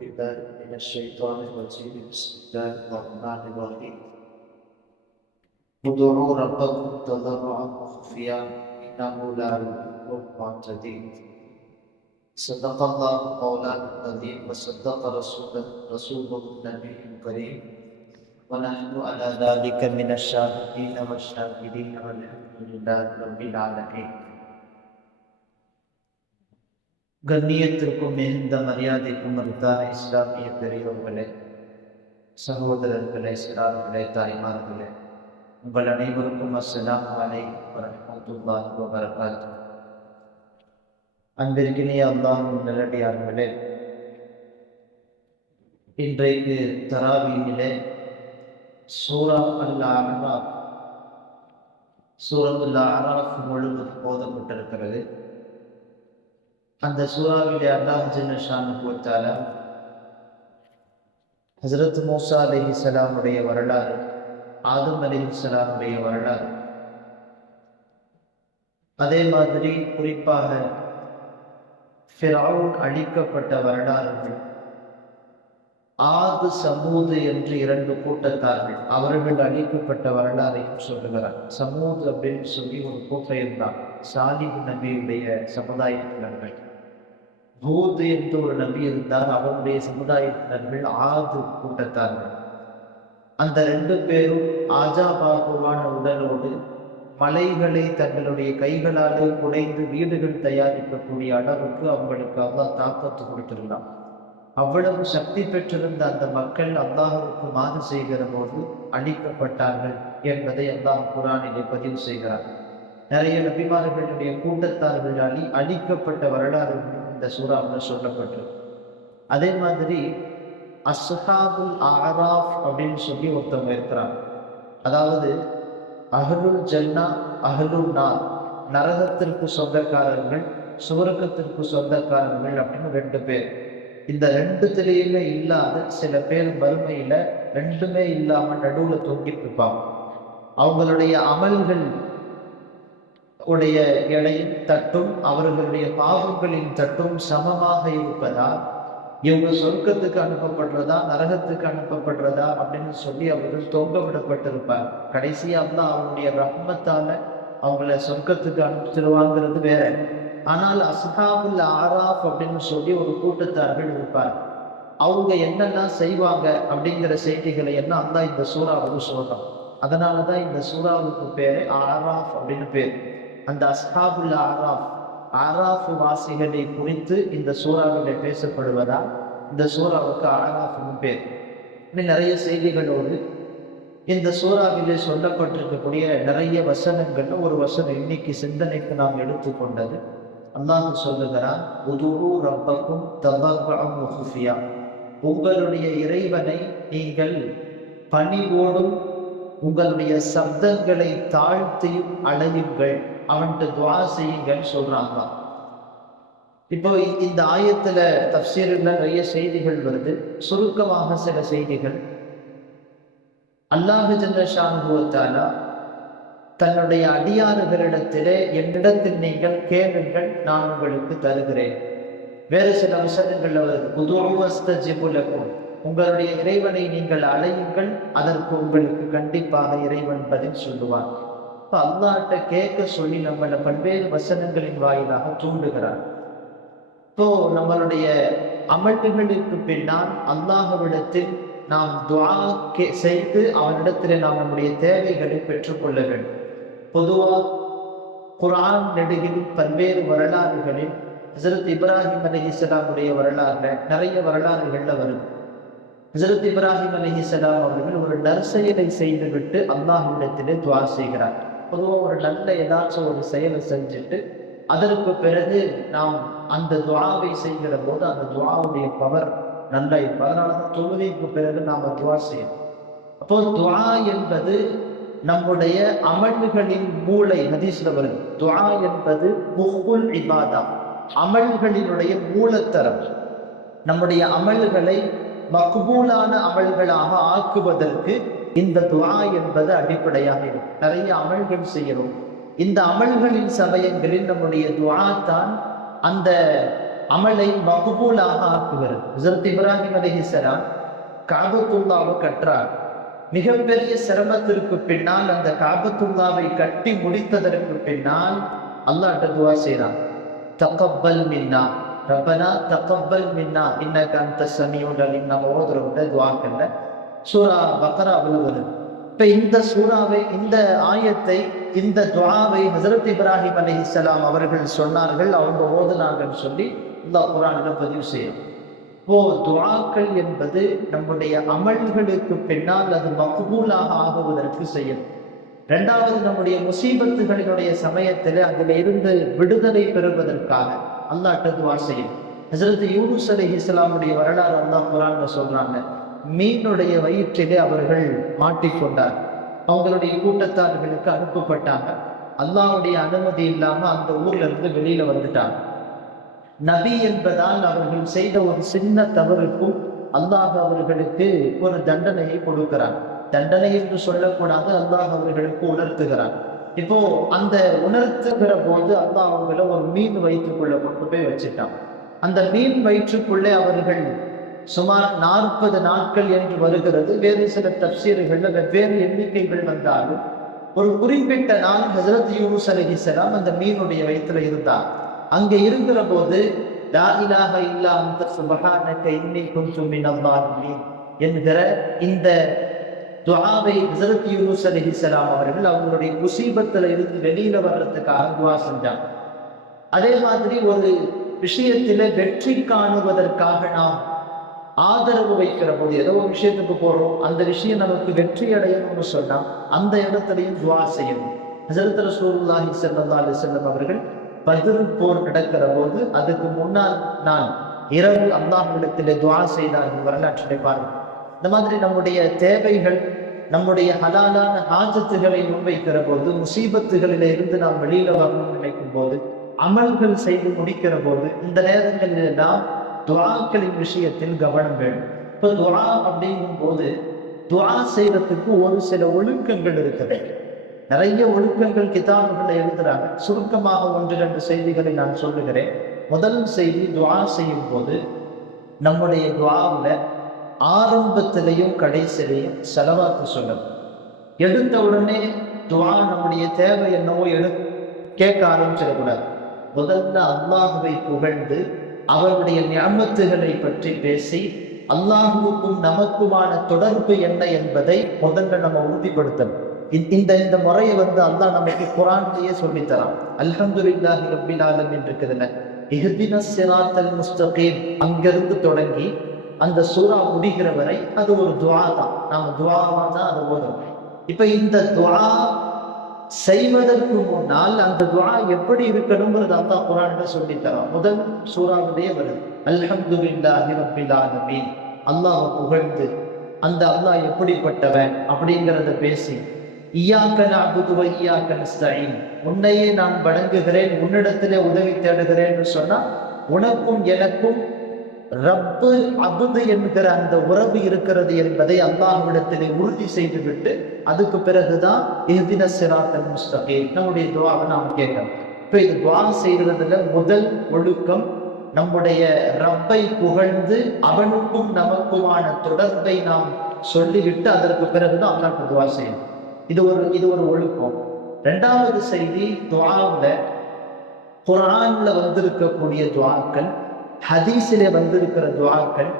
بالله من الشيطان الرجيم بسم الله الرحمن الرحيم ادعوا ربكم تضرعا وخفيا انه لا يحب المعتدين صدق الله مولانا العظيم وصدق رسوله النبي الكريم ونحن على ذلك من الشاهدين والشاهدين والحمد لله رب العالمين. கண்ணியத்திற்கும் மிகுந்த மரியாதைக்கும் மறுத்தான இஸ்லாமிய பெரியோர்களே, சகோதரர்களே, சிறார்களே, தாய்மார்களே, உங்கள் அனைவருக்கும் அஸ்ஸலாமு அலைக்கும் வரஹ்மத்துல்லாஹி வபரகாத்துஹு. அன்பிற்கினிய அல்லாஹ்வின் நல்லடியார்களே, இன்றைக்கு தராவீஹிலே சூரா அல்-அஅராஃப் சூரத்துல் அஅராஃப் முழுவதும் போதப்பட்டிருக்கிறது. அந்த சூறாவிலே அல்லாஹ் ஜல்ல ஷானுஹு வ தஆலா ஹஜ்ரத் மூஸா அலைஹிஸ்ஸலாமுடைய வரலாறு, ஆதம் அலைஹிஸ்ஸலாமுடைய வரலாறு, அதே மாதிரி குறிப்பாக ஃபிரௌன் அழிக்கப்பட்ட வரலாறுகள், ஆது சமூது என்று இரண்டு கூட்டத்தார்கள் அவர்கள் அழிக்கப்பட்ட வரலாறையும் சொல்லுகிறார். சமூது அப்படின்னு சொல்லி ஒரு கூட்டம் இருந்தார், சாலிஹ் நபியுடைய சமுதாயத்தினர்கள். ஹூத் என்று ஒரு நபி இருந்தார், அவருடைய சமுதாயத்தினர்கள் ஆது கூட்டத்தார்கள். அந்த ரெண்டு பேரும் ஆஜாபாகுவான உடலோடு மலைகளை தங்களுடைய கைகளாலே குடைந்து வீடுகள் தயாரிக்கக்கூடிய அளவுக்கு அவங்களுக்கு அல்லாஹ் தாக்கத்து கொடுத்திருந்தான். அவ்வளவு சக்தி பெற்றிருந்த அந்த மக்கள் அல்லாஹ்வுக்கு மாறு செய்கிற போது அழிக்கப்பட்டார்கள் என்பதை அல்லாஹ் குர்ஆனிலே பதிவு செய்கிறார். நிறைய நபிமார்களுடைய கூட்டத்தார்கள் அழிக்கப்பட்ட வரலாறுகள் இந்த சூறாவில் சொல்லப்பட்டு, அதே மாதிரி அஸ்ஹாபுல் அஅராஃப் அப்படின்னு சொல்லி ஒருத்தவங்க இருக்கிறாங்க. அதாவது அஹ்லுல் ஜன்னா அஹ்லுல் நார், நரகத்திற்கு சொந்தக்காரர்கள் சுவர்க்கத்திற்கு சொந்தக்காரர்கள் அப்படின்னு ரெண்டு பேர். இந்த ரெண்டுத்திலேயுமே இல்லாத சில பேர் வறுமையில ரெண்டுமே இல்லாம நடுவுல தொங்கிட்டு இருப்பாங்க. அவங்களுடைய அமல்கள் உடைய எடையும் தட்டும் அவர்களுடைய பாவங்களின் தட்டும் சமமாக இருப்பதால் இவங்க சொர்க்கத்துக்கு அனுப்பப்படுறதா நரகத்துக்கு அனுப்பப்படுறதா அப்படின்னு சொல்லி அவர்கள் தொங்க விடப்பட்டிருப்பார். கடைசியா தான் அவருடைய ரஹ்மத்தால அவங்கள சொர்க்கத்துக்கு அனுப்பிச்சிருவாங்கிறது வேற. ஆனால் அஸ்ஹாபுல் அஅராஃப் அப்படின்னு சொல்லி ஒரு கூட்டத்தார்கள் இருப்பார். அவங்க என்னெல்லாம் செய்வாங்க அப்படிங்கிற செய்திகளை எல்லாம் அல்லாஹ் இந்த சூறாவுக்கு சொல்றான். அதனாலதான் இந்த சூறாவுக்கு பேரு அஅராஃப் அப்படின்னு பேர். அந்த அஸ்ஹாபுல் அஅராஃப், அஅராஃப் வாசிகளை குறித்து இந்த சூறாவிலே பேசப்படுவதால் இந்த சூறாவுக்கு அஅராஃப்னு பேர். நிறைய செய்திகளோடு இந்த சூறாவிலே சொல்லப்பட்டிருக்கக்கூடிய நிறைய வசனங்கள்ல ஒரு வசனம் இன்னைக்கு சிந்தனைக்கு நாம் எடுத்துக்கொண்டது. அல்லாஹ் சொல்லுகிறான், உதுஉ ரப்பக்கும் ததர்ருஅன் வ குஃபியா, உங்களுடைய இறைவனை நீங்கள் பணிவோடும் உங்களுடைய சப்தங்களை தாழ்த்தியும் அழையுங்கள், அவன்கிட்ட துஆ செய்யுங்கள் சொல்றாங்க. இப்போ இந்த ஆயத்துல தஃப்சீரில் நிறைய செய்திகள் வருது. சுருக்கமாக சில செய்திகள். அல்லாஹ் ஜல்ல ஷானுஹு வ தஆலா தன்னுடைய அடியாறுகளிடத்திலே என்னிடத்தில் நீங்கள் கேளுங்கள், நான் உங்களுக்கு தருகிறேன். வேறு சில வசனங்கள்ல வருது, உதுஉ அஸ்தஜிபு லக்கும், உங்களுடைய இறைவனை நீங்கள் அழையுங்கள், அதற்கு உங்களுக்கு கண்டிப்பாக இறைவன் பதில் சொல்லுவார். இப்போ அல்லாஹ்ட்ட கேட்க சொல்லி நம்மளை பல்வேறு வசனங்களின் வாயிலாக தூண்டுகிறார். இப்போ நம்மளுடைய அமல்களுக்கு பின்னால் அல்லாஹ்விடத்தில் நாம் துஆ செய்து அவனிடத்திலே நாம் நம்முடைய தேவைகளை பெற்றுக்கொள்ள வேண்டும். பொதுவா குர்ஆன் நெடுகிலும் பல்வேறு வரலாறுகளில் ஹஜ்ரத் இப்ராஹிம் அலைஹிஸ்ஸலாமுடைய வரலாறுல நிறைய வரலாறுகள்ல வருது. ஹஜ்ரத் இப்ராஹிம் அலைஹிஸ்ஸலாம் அவர்கள் ஒரு நற்செயலை செய்துவிட்டு அல்லாஹ்விடத்திலே துஆ செய்கிறார். பொதுவாக ஒரு நல்ல ஏதாச்சும் ஒரு செயலை செஞ்சுட்டு அதற்கு பிறகு நாம் அந்த துஆவை செய்கிற போது அந்த துஆவுடைய பவர் நல்லா இருக்கும். அதனாலதான் தொழுகைக்கு பிறகு நாம துஆ செய்யணும். அப்போ துஆ என்பது நம்முடைய அமல்களின் மூளை. ஹதீஸ்ல வருது, துஆ என்பது முஹ்புல் இபாதா, அமல்களினுடைய மூலத்தரம். நம்முடைய அமல்களை மக்பூலான அமல்களாக ஆக்குவதற்கு இந்த துஆ என்பது அடிப்படையாக இருக்கும். நிறைய அமல்கள் செய்யணும். இந்த அமல்களின் சமயங்களில் நம்முடைய துஆ தான் அந்த அமலை மக்பூலாக ஆக்குகிறது. ஹஜ்ரத் இப்ராஹிம் அலைஹிஸ்ஸலாம் காபத்துல்லாவை கற்றார். மிகப்பெரிய சிரமத்திற்கு பின்னால் அந்த காபத்துல்லாவை கட்டி முடித்ததற்கு பின்னால் அல்லாஹ்ட்ட துஆ செய்றான், தகப்பல் மின்னா ரப்பனா தகப்பல் மின்னா இன்னக அன்த ஸமீஉல் அலீம். நம்ம ஓதுற துஆக்கள்ல சூரா பக்ராவில் வருது. இப்ப இந்த சூறாவை, இந்த ஆயத்தை, இந்த துஆவை ஹஜ்ரத் இப்ராஹிம் அலைஹிஸ்ஸலாம் அவர்கள் சொன்னார்கள், அவங்க ஓதுனாங்கன்னு சொல்லி அல்லாஹ் குர்ஆனில் பதிவு செய்யும். இப்போ துஆக்கள் என்பது நம்முடைய அமல்களுக்கு பின்னால் அது மக்பூலாக ஆகுவதற்கு செய்யும். இரண்டாவது, நம்முடைய முசீபத்துகளினுடைய சமயத்தில் அதில் இருந்து விடுதலை பெறுவதற்காக அல்லாஹ்ட்ட துஆ செய்யும். ஹஜ்ரத் யூனுஸ் அலைஹிஸ்ஸலாமுடைய வரலாறு அல்லாஹ் குர்ஆன்ல சொல்றாங்க. மீனுடைய வயிற்றிலே அவர்கள் மாட்டிக்கொண்டார். அவங்களுடைய கூட்டத்தார்களுக்கு அனுப்பப்பட்டாங்க. அல்லாஹ்வுடைய அனுமதி இல்லாம அந்த ஊர்ல இருந்து வெளியில வந்துட்டாங்க. நபி என்பதால் அவர்கள் செய்த ஒரு சின்ன தவறுக்கும் அல்லாஹ் அவர்களுக்கு ஒரு தண்டனையை கொடுக்கிறான். தண்டனை என்று சொல்லக்கூடாது, அல்லாஹ் அவர்களுக்கு உணர்த்துகிறான். இப்போ அந்த உணர்த்துகிற போது அல்லாஹ் அவங்கள ஒரு மீன் வயிற்றுக்குள்ள கொண்டு போய் வச்சுட்டான். அந்த மீன் வயிற்றுக்குள்ளே அவர்கள் சுமார் 40 நாட்கள் என்று வருகிறது. வேறு சில தஃப்சீர்கள்ல வெவ்வேறு எண்ணிக்கைகள் வந்தாலும் ஒரு குறிப்பிட்ட நாள் ஹஜ்ரத் யூனுஸ் அலைஹிஸ்ஸலாம் அந்த மீனுடைய வயிற்றுல இருந்தார். அங்கே இருக்கிற போது லா இலாஹ இல்லா அன்த சுப்ஹானக இன்னி குன்து மினல் ஸாலிமீன் என்கிற இந்த துஆவை ஹஜ்ரத் யூனுஸ் அலைஹிஸ்ஸலாம் அவர்கள் அவங்களுடைய முசீபத்துல இருந்து வெளியில வர்றதுக்காக துஆ செஞ்சாங்க. அதே மாதிரி ஒரு விஷயத்தில வெற்றி காணுவதற்காக நாம் ஆதரவு வைக்கிற போது, ஏதோ ஒரு விஷயத்துக்கு போறோம், அந்த விஷயம் நமக்கு வெற்றி அடையணும்னு சொன்னா அந்த இடத்துலையும் துஆ செய்யணும். ஹஜ்ரத் ரசூலுல்லாஹி ஸல்லல்லாஹு அலைஹி வஸல்லம் அவர்கள் பத்ர் போர் நடக்கிற போது அதுக்கு முன்னாள் நாள் இரவு அல்லாஹ்விடத்திலே துஆ செய்தார்கள். வரலாற்றை பாருங்கள். இந்த மாதிரி நம்முடைய தேவைகள், நம்முடைய ஹலாலான ஹாஜத்துகளை முன்வைக்கிற போது, முசீபத்துகளில இருந்து நாம் வெளியில வரணும்னு நினைக்கும் போது, அமல்கள் செய்து முடிக்கிற போது, இந்த நேரங்களில் நாம் துஆக்களின் விஷயத்தில் கவனம் வேண்டும். இப்போ துஆ அப்படிங்கும் போது துஆ செய்யறதுக்கு ஒரு சில ஒழுக்கங்கள் இருக்குது. நிறைய ஒழுக்கங்கள் கிதாபுகளை எழுதுறாங்க. சுருக்கமாக 1-2 செய்திகளை நான் சொல்லுகிறேன். முதல் செய்தி, துஆ செய்யும் போது நம்முடைய துஆவுல ஆரம்பத்திலையும் கடைசிலையும் ஸலவாத்து சொல்லணும். எடுத்த உடனே துஆ நம்முடைய தேவை என்னவோ கேட்க ஆரம்பிச்சிடக்கூடாது. முதல்ல அல்லாஹுவை புகழ்ந்து அவருடைய நிஅமத்துகளை பற்றி பேசி அல்லாஹுவுக்கும் நமக்குமான தொடர்பு என்ன என்பதை முதல்ல நம்ம உறுதிப்படுத்தணும். இந்த முறையை அல்லாஹ் நமக்கு குர்ஆன்லயே சொல்லித்தரான். அல்ஹம்துலில்லாஹி ரப்பில் ஆலமீன் இருக்குதுல்ல, இஹ்தினஸ் ஸிராத்தல் முஸ்தகீம், அங்கிருந்து தொடங்கி அந்த சூரா முடிகிற வரை அது ஒரு துஆ தான். நாம துஆவா தான் அதை ஓதணும். இப்ப இந்த துஆ செய்வதற்கு முன்னால் அந்த துஆ எப்படி இருக்கணும்ன்றது அல்லாஹ் குர்ஆன்ல சொல்லித்தரான். முதல் சூராவுடைய வருது, அல்ஹம்துலில்லாஹி ரப்பில் ஆலமீன், அல்லாஹ் புகழ்ந்து அந்த அல்லாஹ் எப்படிப்பட்டவன் அப்படிங்கிறத பேசி, இய்யாக நஅ்புது வ இய்யாக நஸ்தஈன், உன்னையே நான் வணங்குகிறேன், உன்னிடத்திலே உதவி தேடுகிறேன்னு சொன்னா உனக்கும் எனக்கும் ரப்பு அபுது என்கிற அந்த உறவு இருக்கிறது என்பதை அல்லாஹ்விடத்திலே உறுதி செய்துவிட்டு அதுக்கு பிறகுதான் இஹ்தினஸ் ஸிராத்தல் முஸ்தகீம் நம்முடைய துஆவை நாம் கேட்கணும். இப்போ இது துஆ செய்யறதுல முதல் ஒழுக்கம் நம்முடைய ரப்பை புகழ்ந்து அவனுக்கும் நமக்குமான தொடர்பை நாம் சொல்லிவிட்டு அதற்கு பிறகுதான் அல்லாஹ்க்கு துஆ செய்யணும். இது ஒரு ஒழுக்கம். இரண்டாவது செய்தி, துஆவுல குர்ஆன்ல வந்திருக்கக்கூடிய துஆக்கள், ஹதீஸிலே வந்திருக்கிற துஆக்கள்,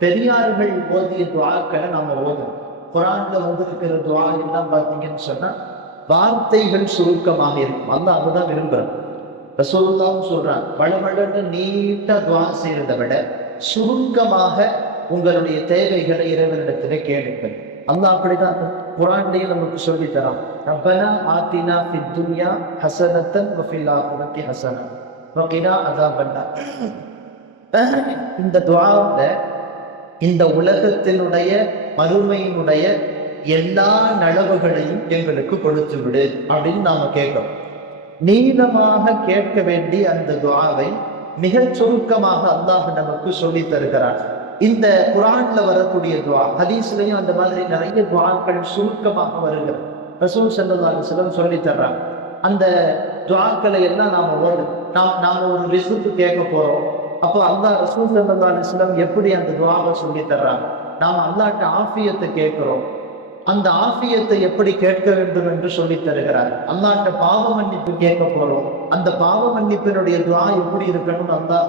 பெரியார்கள் ஓதிய துஆக்களை நாம ஓதணும். குர்ஆன்ல வந்திருக்கிற துஆ எல்லாம் பார்த்தீங்கன்னு சொன்னா வார்த்தைகள் சுருக்கமாக இருக்கும். அல்லாஹ் அதுதான் விரும்புறான். ரசூலுல்லாஹ் சொல்றான், வளவளன்னு நீட்டா துஆ செய்யறதை விட சுருக்கமாக உங்களுடைய தேவைகளை இறைவனிடத்திலே கேளுங்கள். அல்லாஹ் அப்படிதான் குர்ஆன்லயே நமக்கு சொல்லி தரான். ரப்பனா ஆத்தினா ஃபித் துன்யா ஹஸனத்தன் வ ஃபில் ஆখিরাতি ஹஸனா வ கினா அஸாபன்னார். இந்த துஆவுல இந்த உலகத்தினுடைய மறுமையினுடைய எல்லா நலவுகளையும் எங்களுக்கு கொடுத்து விடு அப்படின்னு நாம கேட்கிறோம். நீளமாக கேட்க வேண்டிய அந்த துஆவை மிகச் சுருக்கமாக அல்லாஹ் நமக்கு சொல்லி தருகிறான். இந்த குர்ஆன்ல வரக்கூடிய துஆ, ஹதீஸ்லயும் அந்த மாதிரி நிறைய துஆக்கள் சுருக்கமாக வருகிறது. ரசூல் ஸல்லல்லாஹு அலைஹி வஸல்லம் சொல்லி தர்றாங்க. அந்த துஆக்களை எல்லாம் நாம ஓதணும். நாம ஒரு ரிஸ்க் கேட்க போறோம், அப்போ அல்லாஹ் ரசூல் ஸல்லல்லாஹு அலைஹி வஸல்லம் எப்படி அந்த துஆவை சொல்லி தர்றாங்க? நாம் அல்லாஹ்ட்ட ஆஃபியத்தை கேட்கிறோம், அந்த ஆஃபியத்தை எப்படி கேட்க வேண்டும் என்று சொல்லி தருகிறார். அல்லாஹ்ட்ட பாவ மன்னிப்பு கேட்க போறோம், அந்த பாவ மன்னிப்பினுடைய துஆ எப்படி இருக்கணும்னு அல்லாஹ்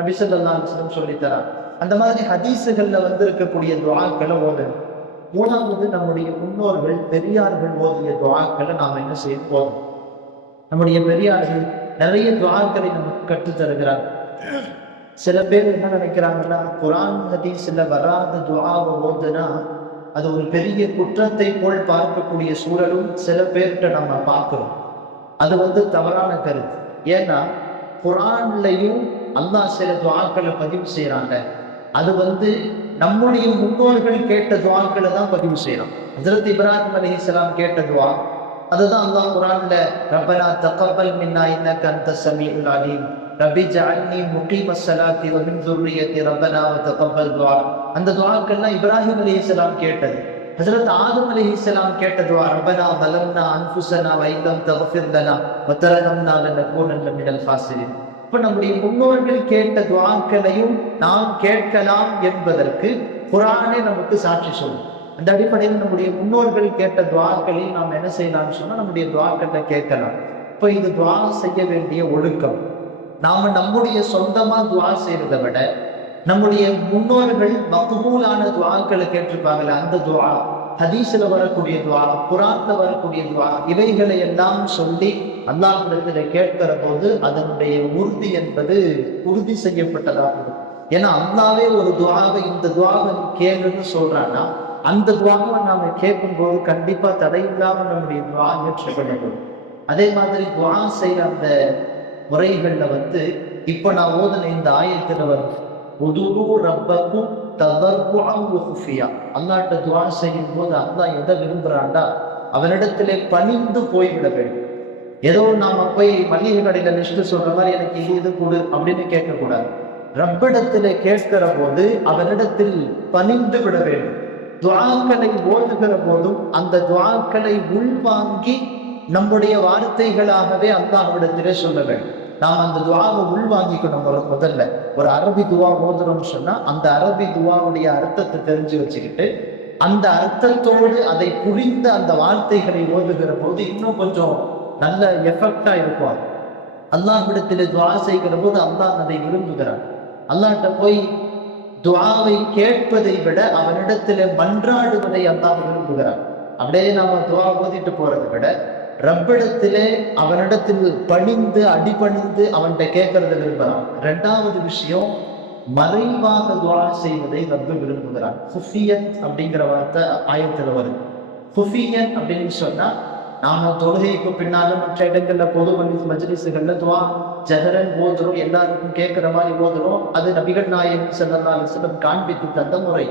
நபி ஸல்லல்லாஹு அலைஹி வஸல்லம் சொல்லி தரார். அந்த மாதிரி ஹதீஸுகள்ல இருக்கக்கூடிய துஆக்களை ஓதணும். மூணாவது, நம்முடைய முன்னோர்கள் பெரியார்கள் ஓதிய துஆக்களை நாம் என்ன செய்ய போதும். நம்முடைய பெரியார்கள் நிறைய துஆக்களை நமக்கு கற்றுத் தருகிறார். சில பேர் என்ன நினைக்கிறாங்கன்னா, குர்ஆன் ஹதீஸ்ல வராத துஆவை ஓதுனா அது ஒரு பெரிய குற்றத்தை போல் பார்க்கக்கூடிய சூழலும் சில பேர்கிட்ட நம்ம பார்க்கிறோம். அது தவறான கருத்து. ஏன்னா குர்ஆன்லயும் அல்லாஹ் சில துஆக்களை பதிவு செய்யறாங்க. அது நம்முடைய முன்னோர்கள் கேட்ட துஆக்களை தான் பதிவு செய்யறோம். ஹஜ்ரத் இப்ராஹிம் அலைஹிஸ்ஸலாம் கேட்ட துஆ, அதுதான் அல்லாஹ் குர்ஆன்ல ரப்பனா தகப்பல் மின்னா இன்னக அன்தஸ் ஸமீஉல் அலீம் ரப்பி ஜஅல்னி முகீமஸ் ஸலாத்தி வ மின் ذُرِّيَّتِي ரப்பனா வ தகப்பல் துஆ. அந்த துஆக்கெல்லாம் இப்ராஹிம் அலைஹிஸ்ஸலாம் கேட்டது. ஹஜ்ரத் ஆதம் அலைஹிஸ்ஸலாம் கேட்ட துஆ ரப்பனா ஸலம்னா அன்ஃபுஸனா வ இல்லம் தக்ஃபிர் லனா வ தர்ஹம்னா லனகூனன்ன மினல் ஃபாஸிலின். இப்ப நம்முடைய முன்னோர்கள் கேட்ட துஆக்களையும் நாம் கேட்கலாம் என்பதற்கு குர்ஆனே நமக்கு சாட்சி சொல்லும். அந்த அடிப்படையில் நம்முடைய முன்னோர்கள் கேட்ட துஆக்களையும் நாம் என்ன செய்யலாம்னு சொன்னா நம்முடைய துஆக்களை கேட்கலாம். இப்ப இது துஆ செய்ய வேண்டிய ஒழுக்கம். நாம நம்முடைய சொந்தமா துஆ செய்யறதை விட நம்முடைய முன்னோர்கள் மக்பூலான துஆக்களை கேட்டிருப்பாங்களே, அந்த துஆ, ஹதீஸ்ல வரக்கூடிய துஆ, குர்ஆன்ல வரக்கூடிய துஆ, இவைகளை எல்லாம் சொல்லி அல்லாஹ்விடத்திலே கேட்கிற போது அதனுடைய உறுதி என்பது உறுதி செய்யப்பட்டதாகும். ஏன்னா அல்லாஹ்வே ஒரு துஆவை, இந்த துஆவை கேளுன்னு சொல்றான்னா அந்த துஆவை நாம கேட்கும் போது கண்டிப்பா தடையில்லாம நம்முடைய துஆ ஏற்றுக்கொள்ளப்படும். அதே மாதிரி துஆ செய்யற அந்த முறைகள்ல இப்ப நான் ஓதுன இந்த ஆயத்துல உதுரு ரப்பக்கும் ததர்ருஅன் வ குஃபியா. அல்லாஹ்ட்ட துஆ செய்யும் போது அல்லாஹ் எதை விரும்புறான்டா, அவனிடத்திலே பணிந்து போய்விட வேண்டும். ஏதோ நாம போய் மளிகை கடையில லிஸ்ட் சொல்ற மாதிரி எனக்கு இது கொடு அப்படின்னு கேட்க கூடாது. ரப்பிடத்திலே கேட்கிற போது அவனிடத்தில் பணிந்து விட வேண்டும். துஆக்களை ஓதுகிற போதும் அந்த துஆக்களை உள்வாங்கி நம்முடைய வார்த்தைகளாகவே அல்லாஹ்விடத்திலே சொல்ல வேண்டும். நாம் அந்த துஆவை உள்வாங்கிக்கணும். முதல்ல ஒரு அரபி துஆ ஓதுறோம்னு சொன்னா அந்த அரபி துஆவுடைய அர்த்தத்தை தெரிஞ்சு வச்சுக்கிட்டு அந்த அர்த்தத்தோடு அதை புரிந்த அந்த வார்த்தைகளை ஓதுகிற போது இன்னும் கொஞ்சம் நல்ல எஃபெக்டா இருக்கும். அல்லாஹ்விடத்திலே துஆ செய்கிற போது அல்லாஹ் அதை விரும்புகிறான். அல்லாஹ்ட்ட போய் துஆவை கேட்பதை விட அவனிடத்திலே மன்றாடுவதை அல்லாஹ் விரும்புகிறான். அப்படியே நாம துஆ ஓதிட்டு போறதை விட ரப்பிடத்திலே அவனிடத்தில் பணிந்து அடிபணிந்து அவன்கிட்ட கேட்கறத விரும்புகிறான். ரெண்டாவது விஷயம், மறைவாக துஆ செய்வதை ரப்பு விரும்புகிறான். குஃபியத் அப்படிங்கிற வார்த்தை ஆயத்துல வருது. குஃபியத் அப்படின்னு சொன்னா நாம தொழுகைக்கு பின்னால மற்ற இடங்கள்ல பொது மஜ்லிஸ்கள்ல துஆ ஜஹரன் ஓதுறோம், எல்லாருக்கும் கேட்கிற மாதிரி ஓதுறோம். அது நபிகள் நாயகம் ஸல்லல்லாஹு அலைஹி வஸல்லம் காண்பித்து தந்த முறை.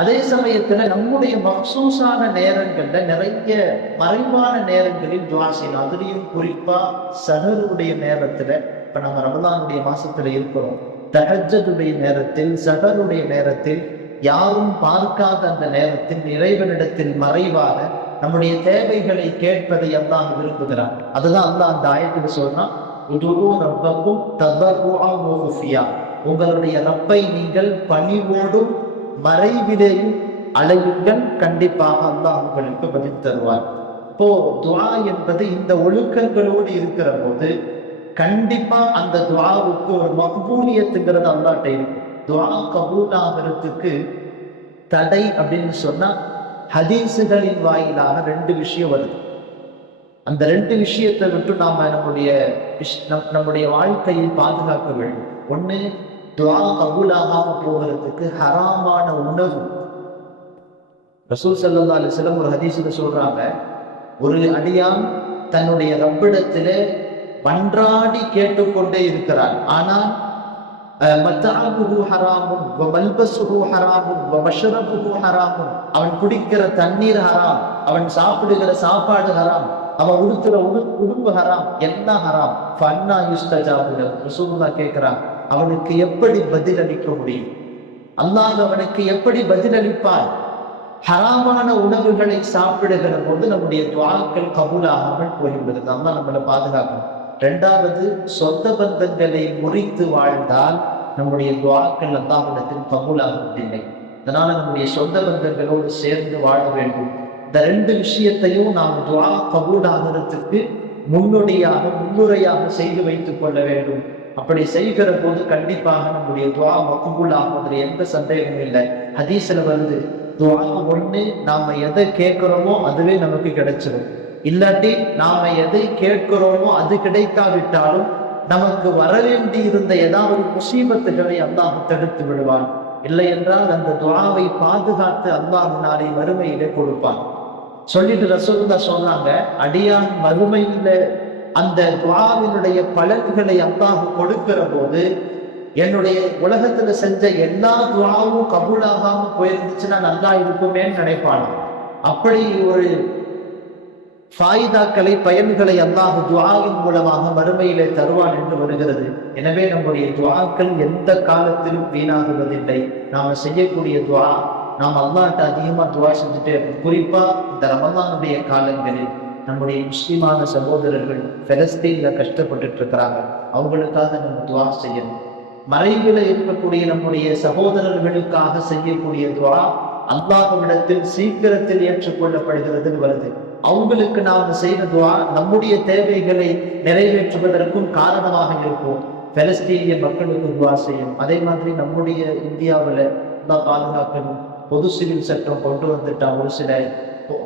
அதே சமயத்துல நம்முடைய மக்சூஸான நேரங்கள்ல நிறைய மறைவான நேரங்களில் துஆ செய்யணும். அதுலயும் குறிப்பா சஹருடைய நேரத்துல, இப்ப நம்ம ரமலானுடைய மாசத்துல இருக்கிறோம், தஹஜ்ஜுடைய நேரத்தில், சஹருடைய நேரத்தில், யாரும் பார்க்காத அந்த நேரத்தில் இறைவனிடத்தில் மறைவாக நம்முடைய தேவைகளை கேட்பதை அல்லாஹ் விரும்புகிறான். அதுதான் அல்லாஹ் அந்த ஆயத்துல சொன்னா, உதுரு ரப்பக்கும் ததர்ருஅன் வ குஃபியா. உங்களுடைய ரப்பை நீங்கள் பணிவோடும் மறைவிலேயும் அழையுங்கள், கண்டிப்பாக அல்லாஹ் உங்களுக்கு பதில் தருவார். இப்போ துஆ என்பது இந்த ஒழுக்கங்களோடு இருக்கிற போது கண்டிப்பா அந்த துஆவுக்கு ஒரு மக்பூலியத்துங்கிறது அல்லாஹ்ட்ட இருக்கு. துஆ கபூல் ஆகிறதுக்கு தடை அப்படின்னு சொன்னா ஹதீஸுகளின் வாயிலாக ரெண்டு விஷயம் வருது. அந்த ரெண்டு விஷயத்தை விட்டு நாம நம்முடைய வாழ்க்கையை பாதுகாக்க வேண்டும். ஒண்ணு, துஆ கபூலாகாம போகிறதுக்கு ஹராமான உணவு. ரசூல் ஸல்லல்லாஹு அலைஹி வஸல்லம் ஒரு ஹதீஸ்ல சொல்றாங்க, ஒரு அடியான் தன்னுடைய ரப்பிடத்திலே மன்றாடி கேட்டுக்கொண்டே இருக்கிறான். ஆனால் மத்அமுஹு ஹராமுன் வ மல்பஸுஹு ஹராமுன் வ மஷ்ரபுஹு ஹராமுன். அவன் குடிக்கிற தண்ணீர் ஹராம், அவன் சாப்பிடுகிற சாப்பாடு ஹராம், அவன் உடுத்துற உடுப்பு ஹராம், எல்லாம் ஹராம். ஃபன்னா யுஸ்தஜாபு லஹு. ரசூலுல்லாஹ் கேட்கிறான், அவனுக்கு எப்படி பதில் அளிக்க முடியும்? அல்லாஹ் அவனுக்கு எப்படி பதில் அளிப்பார்? ஹராமான உணவுகளை சாப்பிடுகிற போது நம்முடைய துஆக்கள் கபூலாகாமல் போய்விடுகிறது. அல்லாஹ் நம்மளை பாதுகாக்கணும். இரண்டாவது, சொந்த பந்தங்களை முறித்து வாழ்ந்தால் நம்முடைய துஆக்கள் அல்லாஹ்விடத்தில் கபூலாகுவதில்லை. அதனால நம்முடைய சொந்த பந்தங்களோடு சேர்ந்து வாழ வேண்டும். இந்த ரெண்டு விஷயத்தையும் நாம் துஆ கபூலாகிறதுக்கு முன்னுரையாக செய்து வைத்துக் கொள்ள வேண்டும். அப்படி செய்கிற போது கண்டிப்பாக நம்முடைய துஆ மக்பூல் ஆகுவதில் எந்த சந்தேகமும் இல்லை. ஹதீஸ்ல வருது, துஆ ஒண்ணு நாம எதை கேட்கிறோமோ அதுவே நமக்கு கிடைச்சிடும். இல்லாட்டி நாம எதை கேட்கிறோமோ அது கிடைக்காவிட்டாலும் நமக்கு வரவேண்டி இருந்த ஏதாவது முசீபத்துகளை அல்லாஹ் தடுத்து விடுவான். இல்லை என்றால் அந்த துஆவை பாதுகாத்து அல்லாஹ் நாளை மறுமையிலே கொடுப்பான். சொல்லிட்டு ரசூலுல்லாஹ் சொன்னாங்க, அடியான் மறுமையில அந்த துஆவினுடைய பலன்களை அல்லாஹ் கொடுக்கிற போது என்னுடைய உலகத்துல செஞ்ச எல்லா துஆவும் கபூலாகாம போயிருந்துச்சுன்னா நல்லா இருக்குமேன்னு நினைப்பான். அப்படி ஒரு ஃபாயிதாக்களை, பயன்களை அல்லாஹ் துஆவின் மூலமாக மறுமையிலே தருவான் என்று வருகிறது. எனவே நம்முடைய துஆக்கள் எந்த காலத்திலும் வீணாகுவதில்லை. நாம செய்யக்கூடிய துஆ, நாம் அல்லாஹ்ட்ட அதிகமா துஆ செஞ்சுட்டே இருக்கோம். குறிப்பா இந்த ரமலானுடைய காலங்களில் நம்முடைய முஸ்லிமான சகோதரர்கள் பலஸ்தீன்ல கஷ்டப்பட்டுட்டு இருக்கிறாங்க, அவங்களுக்காக நம்ம துஆ செய்யணும். மறைவில் இருக்கக்கூடிய நம்முடைய சகோதரர்களுக்காக செய்யக்கூடிய துஆ அல்லாஹ்விடத்தில் சீக்கிரத்தில் ஏற்றுக்கொள்ளப்படுகிறது வருது. அவங்களுக்கு நாம செய்த துஆ நம்முடைய தேவைகளை நிறைவேற்றுவதற்கும் காரணமாக இருக்கும். பலஸ்தீனிய மக்களுக்கு துஆ செய்யும். அதே மாதிரி நம்முடைய இந்தியாவில் பாதுகாக்கணும். பொது சிவில் சட்டம் கொண்டு வந்துட்டா, ஒரு சில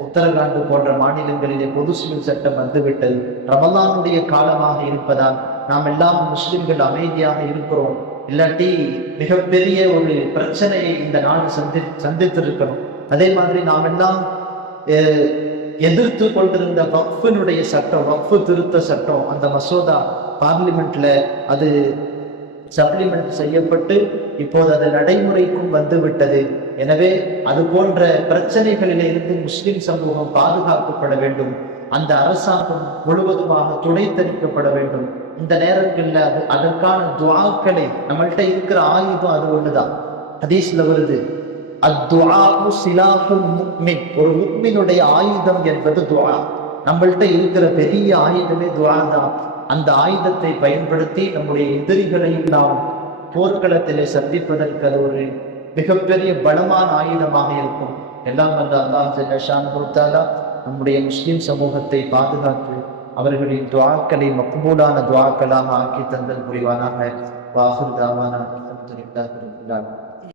உத்தரகாண்ட் போன்ற மாநிலங்களிலே பொது சிவில் சட்டம் வந்துவிட்டது. ரமலானுடைய காலமாக இருப்பதால் நாம் எல்லாம் முஸ்லிம்கள் அமைதியாக இருக்கிறோம். இல்லாட்டி மிகப்பெரிய ஒரு பிரச்சனையை இந்த நாடு சந்தித்திருக்கணும். அதே மாதிரி நாம் எல்லாம் எதிர்த்து கொண்டிருந்த வக்ஃபினுடைய சட்டம், வக்ஃபு திருத்த சட்டம், அந்த மசோதா பார்லிமெண்ட்ல அது சப்ளிமெண்ட் செய்யப்பட்டு இப்போது அது நடைமுறைக்கும் வந்துவிட்டது. எனவே அது போன்ற பிரச்சனைகளில் இருந்து முஸ்லிம் சமூகம் பாதுகாக்கப்பட வேண்டும். அந்த அரசாங்கம் முழுவதுமாக துடைத்தளிக்கப்பட வேண்டும். இந்த நேரங்களில் அதற்கான துஆக்களை, நம்மள்கிட்ட இருக்கிற ஆயுதம் அது ஒண்ணுதான். ஹதீஸ்ல வருது, அத்துஆஉ சிலாஹுல் முஃமின், ஒரு முஃமினுடைய ஆயுதம் என்பது துஆ. நம்மள்கிட்ட இருக்கிற பெரிய ஆயுதமே துஆ தான். அந்த ஆயுதத்தை பயன்படுத்தி நம்முடைய எதிரிகளையும் நாம் போர்க்களத்திலே சந்திப்பதற்கு அது ஒரு மிகப்பெரிய பலமான ஆயுதமாக இருக்கும். எல்லாம் வந்த அல்லாஹ் ஜல்ல ஷானஹு தஆலா நம்முடைய முஸ்லிம் சமூகத்தை பாதுகாத்து அவர்களின் துஆக்களை மக்பூலான துஆக்களாக ஆக்கி தந்தல் புரிவானாக. வாஹிர் தாவானா அல்ஹம்துலில்லாஹி ரப்பில் ஆலமீன்.